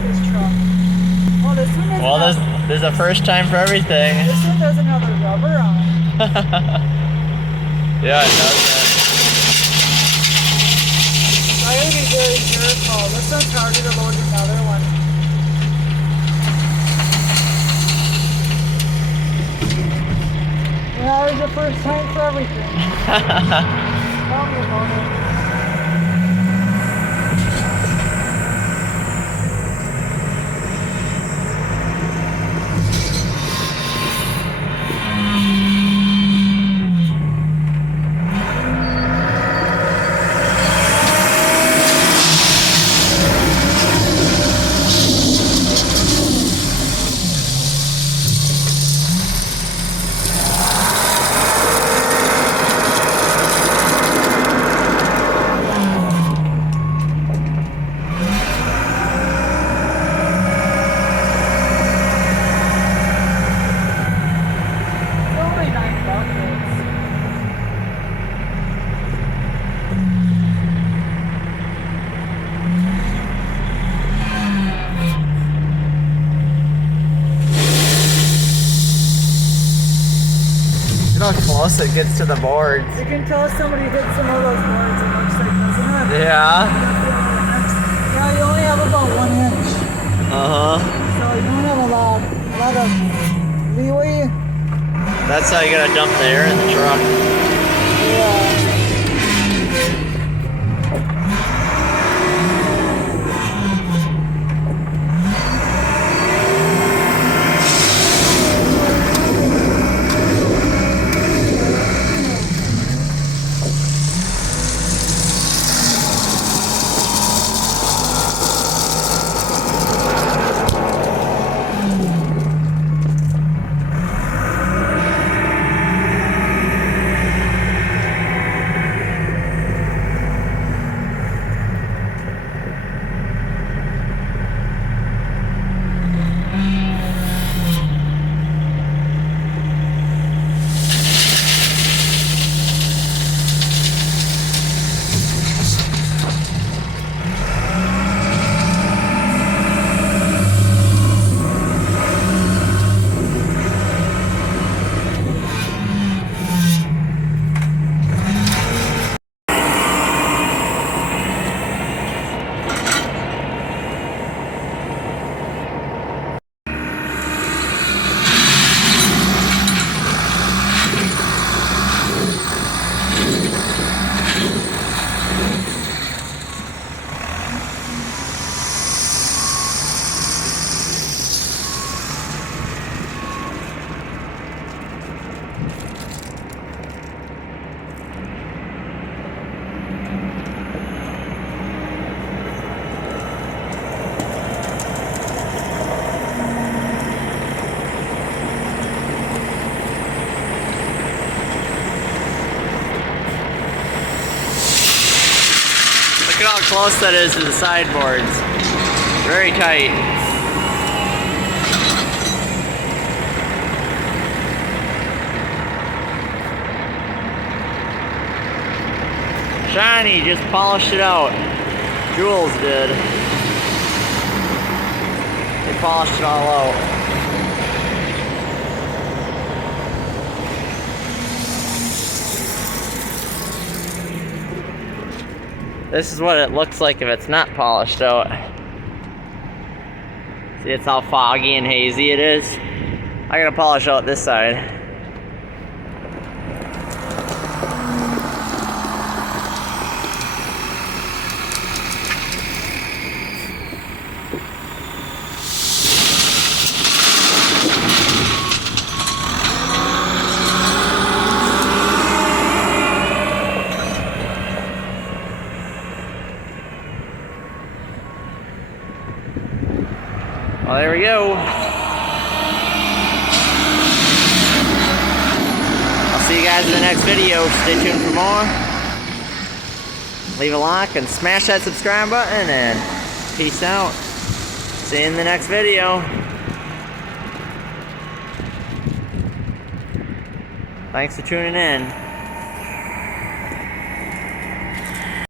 about this truck. Well, this one doesn't Well, have, there's a first time for everything. this one doesn't have the rubber on it. Yeah, it doesn't. So I gotta be very careful. This one's harder to load than another one. Yeah, there's a first time for everything. Tell me about it. Look how close it gets to the boards. You can tell somebody hit some of those boards, it looks like, doesn't it? Yeah. Yeah, you only have about 1 inch. Uh-huh. So you don't have a lot of leeway. That's how you gotta dump the air in the truck. Yeah. Look at how close that is to the sideboards. Very tight. Shiny just polished it out. Jules did. They polished it all out. This is what it looks like if it's not polished out. See, it's how foggy and hazy it is. I gotta polish out this side. Well, there we go. I'll see you guys in the next video. Stay tuned for more. Leave a like and smash that subscribe button, and peace out. See you in the next video. Thanks for tuning in.